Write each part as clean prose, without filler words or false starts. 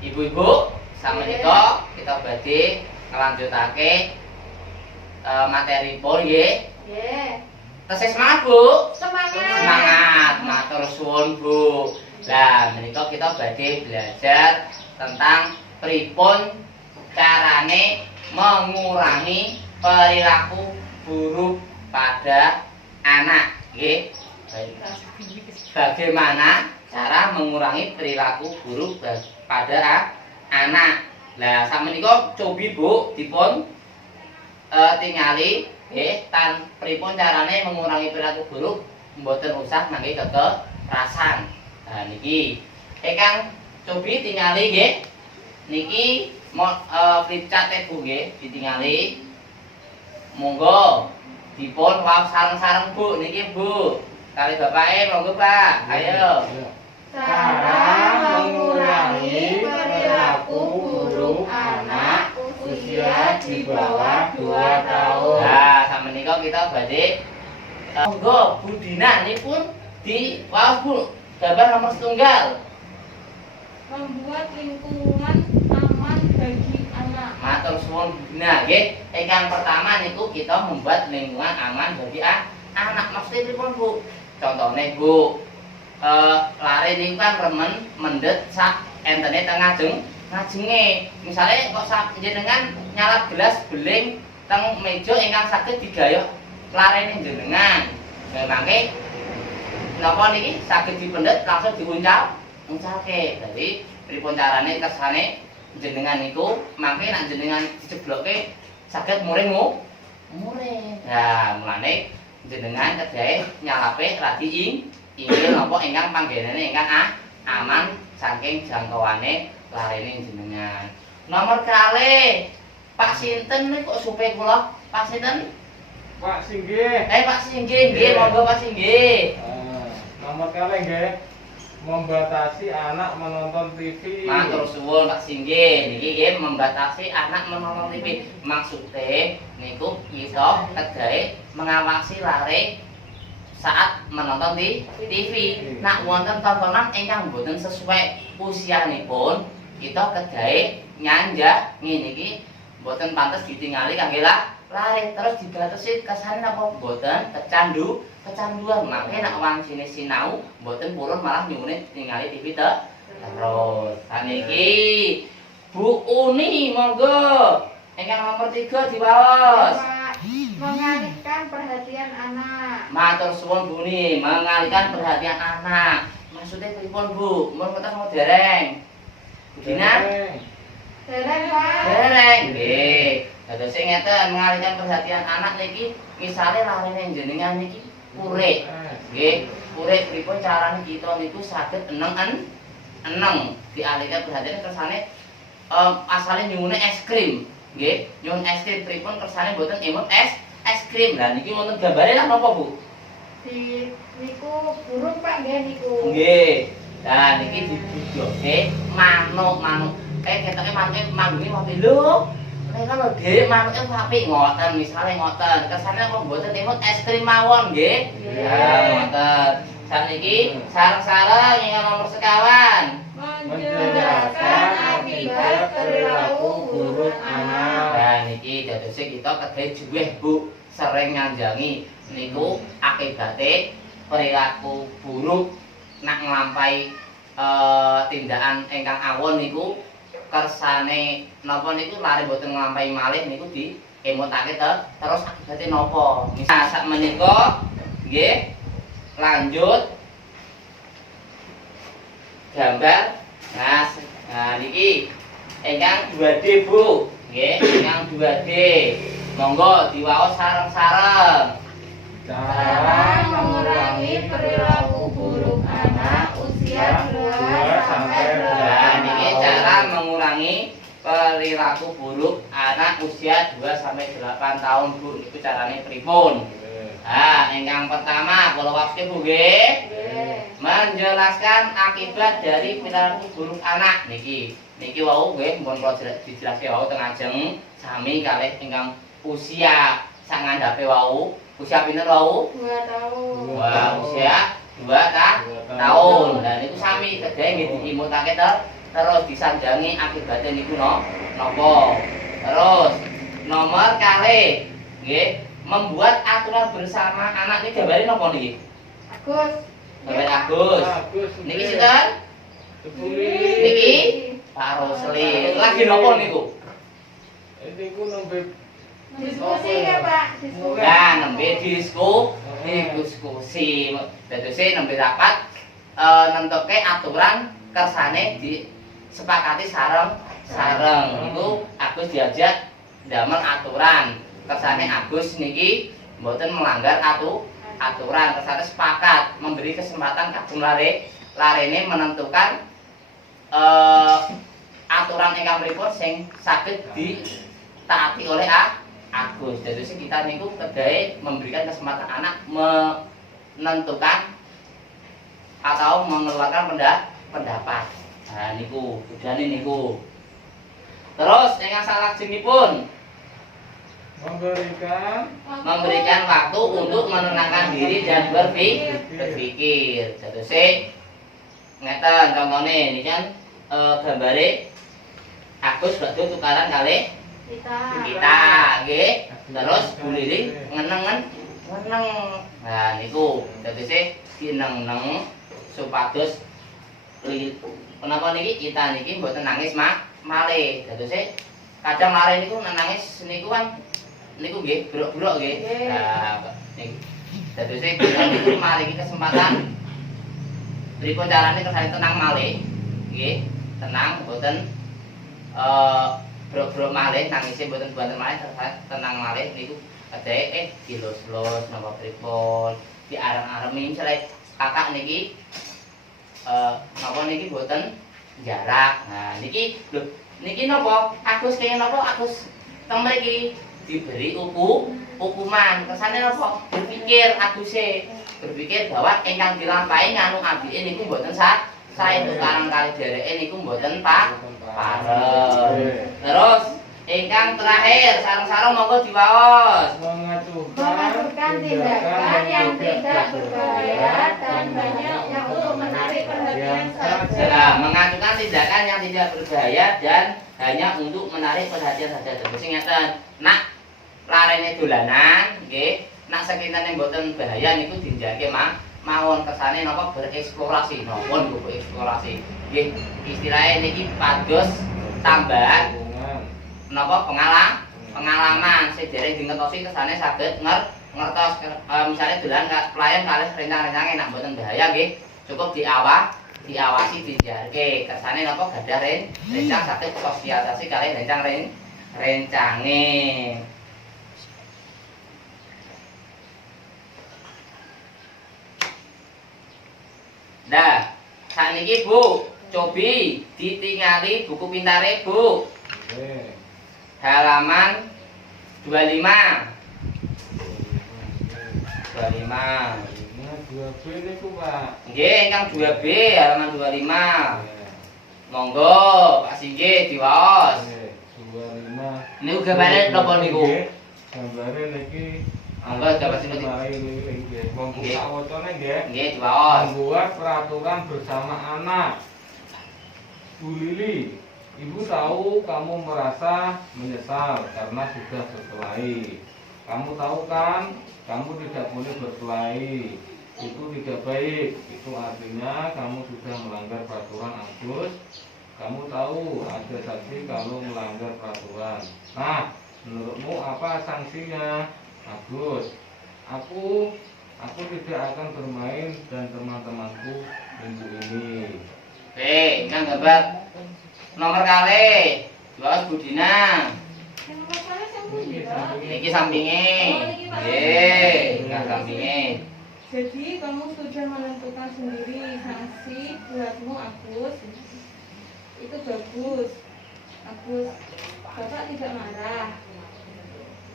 Ibu-ibu, sakmenika kita badhe nglanjutake materi pun nggih. Nggih. Tesih semangat, Bu? Semangat. Semangat. Matur suwun, Bu. Lah, menika kita badhe belajar tentang pripun carane mengurangi perilaku buruk pada anak, nggih. Bagaimana cara mengurangi perilaku buruk pada anak. Lah sakmenika cobi Bu dipun tingali nggih tan pripun carane mengurangi perilaku buruk mboten usah ngangge kekerasan. Nah niki ingkang cobi tingali nggih. Niki flip chart Bu nggih ditingali. Monggo dipun waos sareng-sareng Bu niki Bu. Kali bapake monggo Pak. Ayo. Cara mengurangi perilaku buruk anak usia di bawah 2 tahun. Nah, sakmenika kita badhe monggo Bu Dina nipun di waos Bu. Gambar nomor setunggal. Membuat lingkungan aman bagi anak. Matur suwun Bu Dina nggih. Ingkang pertama niku kita membuat lingkungan aman bagi anak. Maksudnya pripun Bu? Contone Bu, lare niku kan remen mendhet sak entene teng ngajenge. Misale kok sak jenengan nyalat gelas beling teng meja ingkang saged digayuh larene jenengan. Mangke napa niki saged dipendhet langsung diuncalke. Dadi pripun carane kersane jenengan niku mangke nek jenengan dijebloke saged muring. Nah, mulane jenengan kedae nyalape radi inggil napa ingkang panggenane ingkang aman saking jangkauane larene jenengan. Nomor kalih, Pak sinten niku kok supe kula? Pak sinten? Pak Singgih. Pak Singgih nggih, monggo Pak Singgih. Nomor kalih nggih. Membatasi anak menonton TV. Matur suwun Pak Singgih. Niki nggih membatasi anak menonton TV. Maksude niku kita kedae mengawasi lare saat menonton di TV. Nak wonten tontonan ingkang boten sesuai usianipun, kita kedae nyanjak ngene iki boten pantes ditingali kangge lare. Terus dibatasi kesane napa boten kecanduan. Mangke nek wangsine sinau boten purun malah nyuwune ningali TV terus. Saniki Bu Uni monggo. Ingkang nomor 3 diwaos. Mengalihkan perhatian anak. Matur suwun Bu Uni, mengalihkan perhatian anak. Maksudnya pripun Bu? Mun kota mau dereng. Bu Dina? Dereng, Pak. Dereng nggih. Dados sing ngeten mengalihkan perhatian anak niki misale larene jenengan niki purik. Nggih, purik pripun carane kita niku saged eneng dialihkan perhatian kersane asale nyuwune es krim. Nggih, nyuwun es krim pripun kersane mboten imut es krim. Lah niki wonten gambare lah napa Bu? Di niku burung Pak nggih niku. Nggih. Lah niki dibujoke manuk. Ketoke manuke mandunge wae lho. Nek kan Dek manuke apik ngoten, misale ngoten. Kersane kok mboten imut es krim mawon nggih. Ya ngoten. Saniki sareng-sareng ingkang nomor sekawan. Menjelaskan akibat perilaku buruk anak. Nah niki dadose kita kedae juweh Bu, sering nyanjangi niku akibate perilaku buruk nak nglampahi tindakan ingkang awon niku kersane napa niku lare boten nglampahi malih niku diemutake terus akibate napa. Misal sak menika nggih lanjut gambar. Nah niki ingkang 2D Bu. Nggih, ingkang 2D. Monggo diwaos sareng-sareng. Cara mengurangi perilaku buruk anak usia 2 sampai 8 Nah, niki tahun. cara mengurangi perilaku buruk anak usia 2 sampai 8 tahun Bu. Niku carane pripun? Nah, ingkang pertama kula waoske Bu nggih. Menjelaskan akibat dari perilaku buruk anak niki. Niki wau nggih mumpun kula dijelaske wau teng ajeng sami kalih ingkang usia sak ngandhape wau. Usia pinten wau? 2 tahun. Wah, usia 2 tahun. Nah niku sami kedae nggih diimutake terus disanjangi akibatnya niku nopo. Terus nomor kalih nggih, membuat aturan bersama anak niki gambare napa niki? Agus. Gambar Agus. Agus. Niki sinten? Sepuli. Niki Pak Rosli. Lagi napa niku? Niku nembe Diskusi ya Pak, diskusi. Ya, nembe diskusi. Dadose nembe rapat nentoke aturan kersane disepakati sareng. Iku Agus diajak ndamel aturan. Kersane Agus niki mboten melanggar aturan. Kersane sepakat memberi kesempatan kagem larene menentukan aturan ingkang pripun sing saged ditaati oleh Agus. Jadi kita niku kedai memberikan kesempatan anak menentukan atau mengeluarkan pendapat. Nah niku, udane niku. Terus yang salajengipun memberikan waktu untuk menenangkan diri dan berpikir. Jadi ngeten contohnya ini kan gambare Agus badhe tukaran kalih kita nggih. Terus Bu Lili ngeneng. Nah niku dadi dineng-neng supados kenapa niki kita niki mboten nangis malih. Dadi kadang lare niku nangis niku kan niku nggih brok-brok nggih. Nah niku dadi kita niku maringi kesempatan pripun carane kersane tenang malih nggih. Tenang mboten brok-brok malih nangise mboten buanten malih tenang malih niku kadhe dilus-lus napa pripun diareng-aremi misale kakak niki napa niki mboten jarak. Nah niki lho niki napa Agus kaya napa Agus teng mriki diberi hukuman kersane napa berpikir Aguse berpikir bahwa ingkang dilampahi nganu abike niku mboten sae sekarang kali dereke niku mboten pareng. Terus ingkang terakhir sareng-sareng monggo diwaos. Mengajukan tindakan yang tidak berbahaya dan banyak untuk menarik perhatian saja. Nah, mengajukan tindakan yang tidak berbahaya dan hanya untuk menarik perhatian saja. Terus ngeten, nak larene dolanan nggih, nak sekintene mboten bahaya niku dinjake mawon kersane napa bereksplorasi. Napa niku bereksplorasi? Nggih, istilahnya niki pados tambah napa pengalaman sederek dingetosi kersane saged ngertos misalnya dolan pelayan kalih rencang-rencange nak mboten bahaya nggih, cukup diawasi dijarke kersane napa gadah rencang saged sosialisasi kalih rencange. Nah, sakniki Bu, cobi ditingali buku pintare Bu. Halaman 25. 2B niku Pak. Nggih, ingkang 2B halaman 25. Monggo Pak Singgih diwaos. 25. Niku gambare napa niku? Gambare niki Monggo dapat sing nggih. Monggo tak wacane nggih. Nggih, diwaos. Membuat peraturan bersama anak. Bu Lili, Ibu tahu kamu merasa menyesal karena sudah berkelahi. Kamu tahu kan, kamu tidak boleh berkelahi. Itu tidak baik. Itu artinya kamu sudah melanggar peraturan Agus. Kamu tahu ada sanksi kalau melanggar peraturan. Nah, menurutmu apa sanksinya? Agus, aku tidak akan bermain dan teman-temanku minggu ini. Oke, ingkang gambar nomor kalih diwaos Bu Dina. Niki sampinge. Nggih, ingkang sampinge. Jadi kamu sudah menentukan sendiri sanksi buatmu Agus. Itu bagus. Agus, Bapak tidak marah.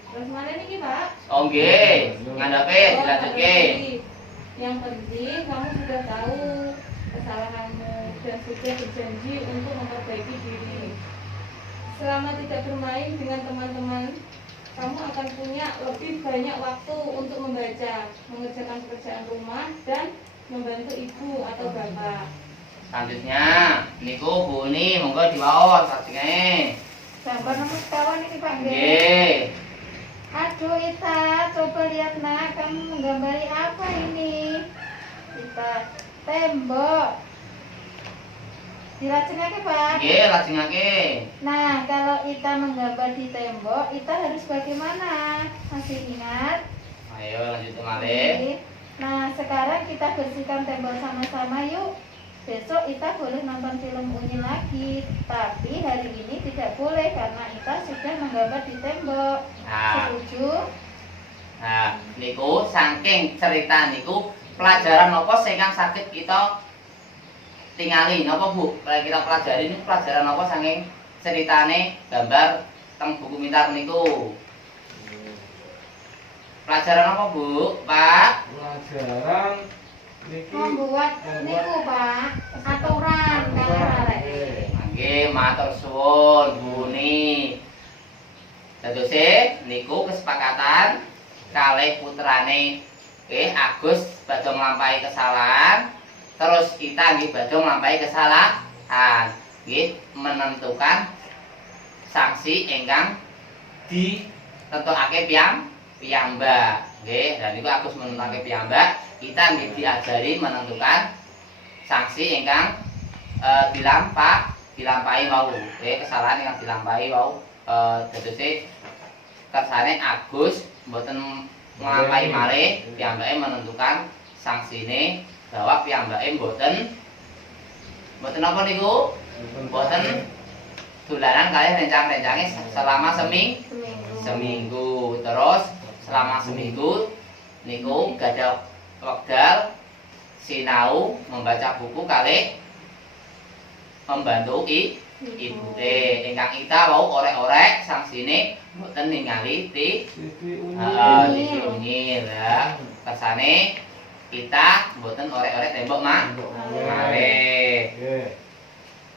Terus mana nih Pak? Oh nggih, ngandhape dilanjutke. Yang penting kamu sudah tahu kesalahanmu dan sudah berjanji untuk memperbaiki diri. Selama tidak bermain dengan teman-teman, kamu akan punya lebih banyak waktu untuk membaca, mengerjakan pekerjaan rumah, dan membantu ibu atau bapak. Selanjutnya niku Buni monggo diwaos lajenge. Gambar nomor kawan ini Pak nggih. Nggih. Aduh Ita, coba lihat nak, kamu menggambari apa ini? Ita, tembok. Dilajengake Pak. Nggih, lajengake. Nah, kalau Ita menggambar di tembok, Ita harus bagaimana? Masih ingat? Ayo lanjut malih. Nah, sekarang kita bersihkan tembok sama-sama yuk. Besok Ita boleh nonton film Unyil lagi. Tapi hari ini tidak boleh karena Ita sudah menggambar di tembok. Nah, Setuju? nah niku saking cerita niku pelajaran apa sing kang saged kita tingali napa Bu? Kita pelajari niku pelajaran apa saking ceritane gambar teng buku Pintar niku? Pelajaran apa Bu? Pak? Pelajaran niki Membuat niku Pak, aturan kalau arek. Nggih, matur suwun Buni. Dadose niku kesepakatan kalih putrane Agus badhe nglampahi kesalahan, terus kita nggih badhe nglampahi kesalahan. Nggih menentukan sanksi ingkang ditentokake piyambak. Nggih, dan niku Agus menentukake piyambak, kita nggih diajari menentukan sanksi ingkang dilampahi wau. Kesalahan ingkang dilampahi wau. Dadose kersane Agus mboten nglampahi malih, piyambake menentukan sanksine bahwa piyambake mboten napa niku? Mboten dolanan kalih rencang-rencange selama seminggu. Terus selama seminggu niku gadah wekdal sinau membaca buku kalih membantu ibu ingkang Ita wau orek-orek sanksine mboten ningali TV Unyil lah. Kersane kita mboten orek-orek tembok malih.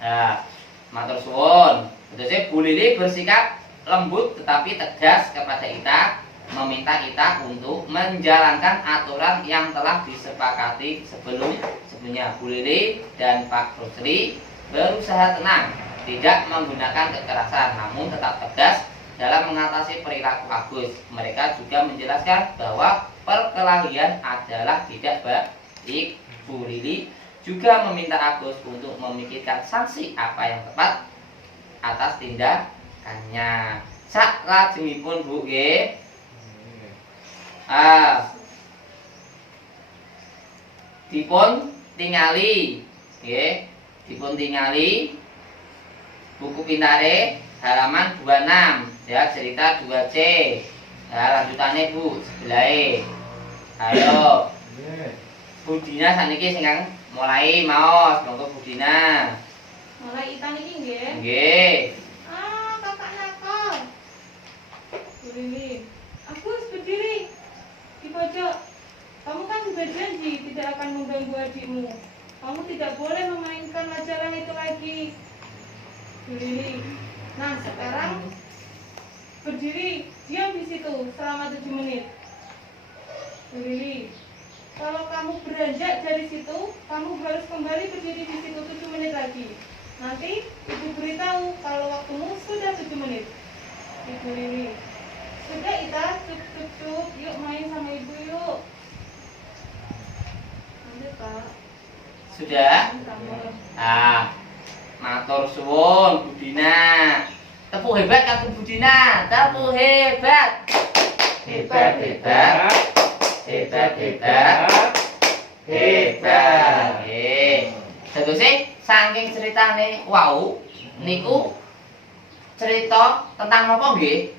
Nah, matur suwun. Terus Bu Lili bersikap lembut tetapi tegas kepada Ita, meminta Ita untuk menjalankan aturan yang telah disepakati sebelumnya. Bu Lili dan Pak Rusli berusaha tenang, tidak menggunakan kekerasan, namun tetap tegas dalam mengatasi perilaku Agus. Mereka juga menjelaskan bahwa perkelahian adalah tidak baik. Bu Lili juga meminta Agus untuk memikirkan sanksi apa yang tepat atas tindakannya. Salajengipun Bu nggih. Dipun tingali nggih, dipun tingali buku pintare halaman 26 ya, cerita 2C. Ya, lanjutannya Bu sebelahe. Ayo. Bu Dina saniki sing kang mulai maos, monggo Bu Dina. Mulai Ita niki nggih. Nggih. Kakak nakal. Bu Lili, Agus berdiri di pojok. Kamu kan sudah janji tidak akan mengganggu adikmu. Kamu tidak boleh memainkan majalah itu lagi. Bu Lili. Nah, sekarang berdiri, diam di situ selama 7 menit. Bu Lili, kalau kamu beranjak dari situ, kamu harus kembali berdiri di situ 7 menit lagi. Nanti ibu beritahu kalau waktumu sudah 7 menit. Ibu Lili, sudah Ita, cup, yuk main sama ibu yuk. Lanjut Pak. Sudah? Kamu. Matur suwun Bu Dina. Tepuk hebat kanggo Bu Dina. Tepuk hebat. Hebat. Sedose saking ceritane wau niku cerita tentang apa nggih?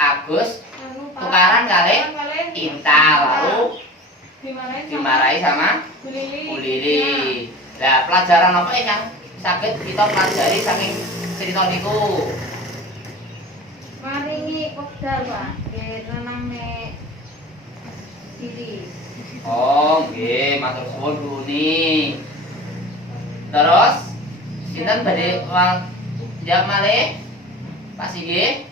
Agus tukaran kalih Ita lalu dimarahi sama Bu Lili. Lah pelajaran apa yang saged kita pelajari saking cerita niku? Maringi wekdal Pak, nggih nenangne diri. Oh, nggih, matur suwun Bu Ni. Terus sinten badhe jawab malih? Pak Sigi?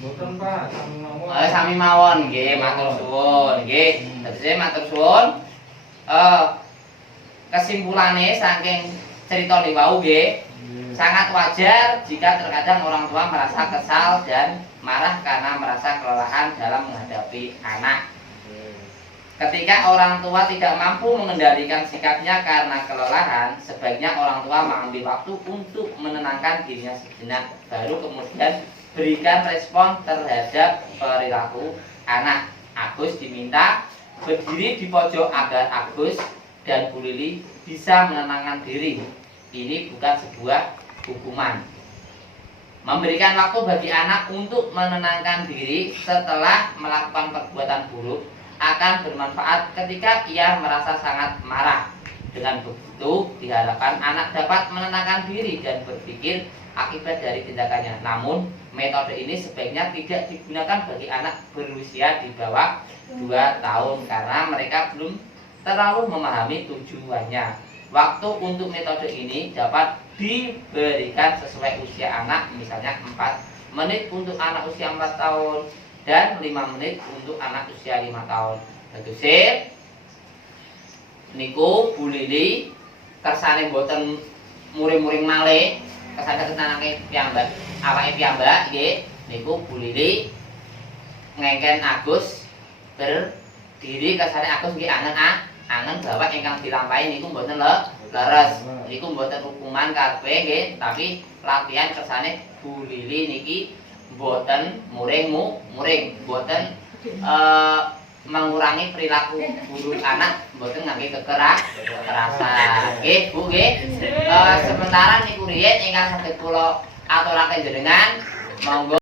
Boten Pak, sami mawon. Sami mawon nggih, matur suwun nggih. Terus matur suwun. Kesimpulannya saking cerita liwau nggih, sangat wajar jika terkadang orang tua merasa kesal dan marah karena merasa kelelahan dalam menghadapi anak. Ketika orang tua tidak mampu mengendalikan sikapnya karena kelelahan, sebaiknya orang tua mengambil waktu untuk menenangkan dirinya sejenak, baru kemudian berikan respon terhadap perilaku anak. Agus diminta berdiri di pojok agar Agus dan Bu Lili bisa menenangkan diri. Ini bukan sebuah hukuman. Memberikan waktu bagi anak untuk menenangkan diri setelah melakukan perbuatan buruk akan bermanfaat ketika ia merasa sangat marah. Dengan begitu, diharapkan anak dapat menenangkan diri dan berpikir akibat dari tindakannya. Namun, metode ini sebaiknya tidak digunakan bagi anak berusia di bawah 2 tahun karena mereka belum terlalu memahami tujuannya. Waktu untuk metode ini dapat diberikan sesuai usia anak, misalnya 4 menit untuk anak usia 4 tahun dan 5 menit untuk anak usia 5 tahun. Tegese niku Bu Lili kersane boten muring-muring malih, kersane anake piyambak, awake piyambak nggih. Niku Bu Lili ngengken Agus berdiri, kersane Agus nggih angen bahwa ingkang dilampahi niku mboten leres. Niku mboten hukuman kabeh nggih, tapi latihan kersane Bu Lili niki mboten muring, mboten mengurangi perilaku buruk anak, mboten ngangge kekerasan. Nggih, Bu nggih. Sementara niku riyen ingkang saged kula aturaken jenengan, monggo